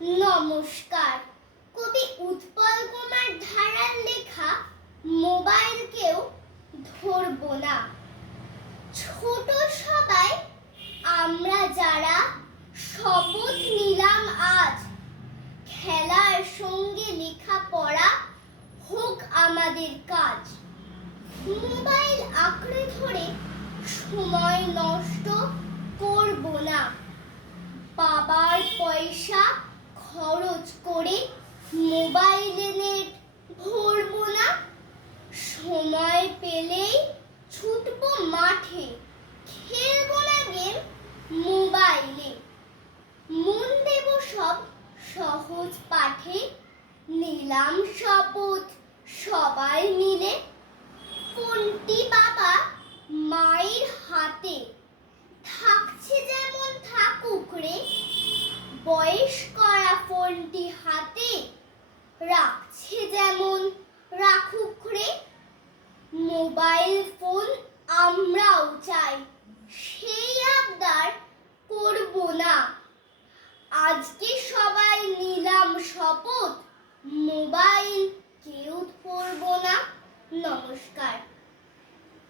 নমস্কার। কবি উৎপল কুমার ধারার লেখা মোবাইলকেও ধরব না। ছোট সবাই আমরা যারা শপথ নিলাম আজ, খেলার সঙ্গে লেখাপড়া হোক আমাদের কাজ। মোবাইল আঁকড়ে ধরে সময় নষ্ট করব না। বাবার পয়সা খরচ করে মোবাইলে নেট ভরব না। সময় পেলেই ছুটব মাঠে, খেলব না গেম মোবাইলে। মন দেব সব সহজ পাঠে, নিলাম শপথ সবাই মিলে। ফোনটি বাবা মায়ের হাতে, থাকছে যেমন থাকুক রে। বয়স করা ফোনটি হাতে, রাখছে যেমন রাখুক রে। মোবাইল ফোন আমরাও চাই, সেই আবদার করব না। আজকে সবাই নিলাম শপথ, মোবাইল কেউ ধরব না। নমস্কার।